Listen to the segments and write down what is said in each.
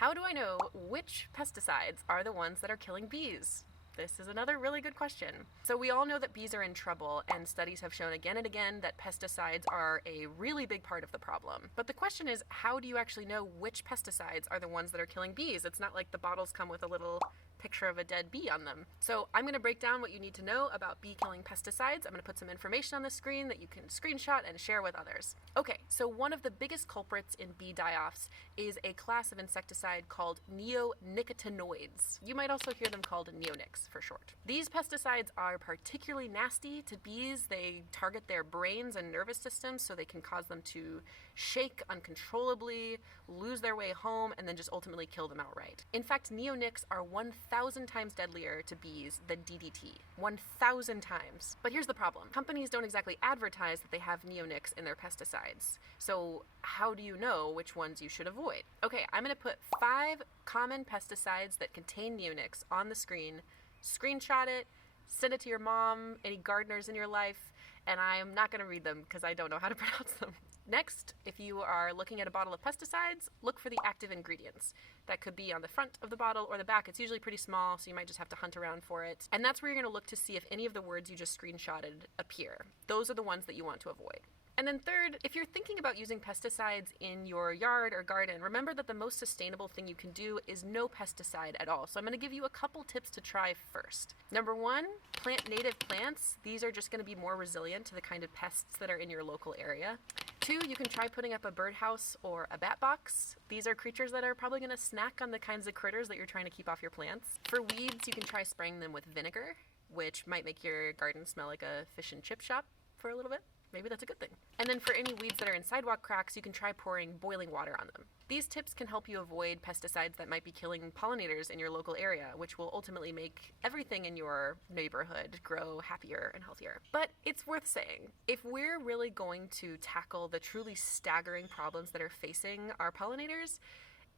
How do I know which pesticides are the ones that are killing bees? This is another really good question. So we all know that bees are in trouble, and studies have shown again and again that pesticides are a really big part of the problem. But the question is, how do you actually know which pesticides are the ones that are killing bees? It's not like the bottles come with a little picture of a dead bee on them. So I'm going to break down what you need to know about bee killing pesticides. I'm going to put some information on the screen that you can screenshot and share with others. Okay, so one of the biggest culprits in bee die-offs is a class of insecticide called neonicotinoids. You might also hear them called neonics for short. These pesticides are particularly nasty to bees. They target their brains and nervous systems, so they can cause them to shake uncontrollably, lose their way home, and then just ultimately kill them outright. In fact, neonics are 1,000 times deadlier to bees than DDT. 1,000 times. But here's the problem. Companies don't exactly advertise that they have neonics in their pesticides. So how do you know which ones you should avoid? Okay, I'm going to put 5 common pesticides that contain neonics on the screen. Screenshot it, send it to your mom, any gardeners in your life, and I'm not going to read them because I don't know how to pronounce them. Next, if you are looking at a bottle of pesticides, look for the active ingredients. That could be on the front of the bottle or the back. It's usually pretty small, so you might just have to hunt around for it. And that's where you're going to look to see if any of the words you just screenshotted appear. Those are the ones that you want to avoid. And then third, if you're thinking about using pesticides in your yard or garden, remember that the most sustainable thing you can do is no pesticide at all. So I'm going to give you a couple tips to try first. Number 1, plant native plants. These are just going to be more resilient to the kind of pests that are in your local area. 2, you can try putting up a birdhouse or a bat box. These are creatures that are probably going to snack on the kinds of critters that you're trying to keep off your plants. For weeds, you can try spraying them with vinegar, which might make your garden smell like a fish and chip shop for a little bit. Maybe that's a good thing. And then for any weeds that are in sidewalk cracks, you can try pouring boiling water on them. These tips can help you avoid pesticides that might be killing pollinators in your local area, which will ultimately make everything in your neighborhood grow happier and healthier. But it's worth saying, if we're really going to tackle the truly staggering problems that are facing our pollinators,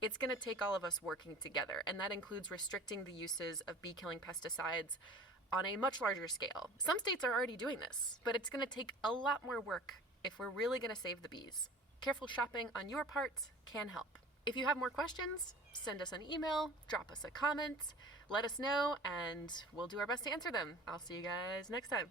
it's going to take all of us working together, and that includes restricting the uses of bee-killing pesticides on a much larger scale. Some states are already doing this, but it's going to take a lot more work if we're really going to save the bees. Careful shopping on your part can help. If you have more questions, send us an email, drop us a comment, let us know, and we'll do our best to answer them. I'll see you guys next time.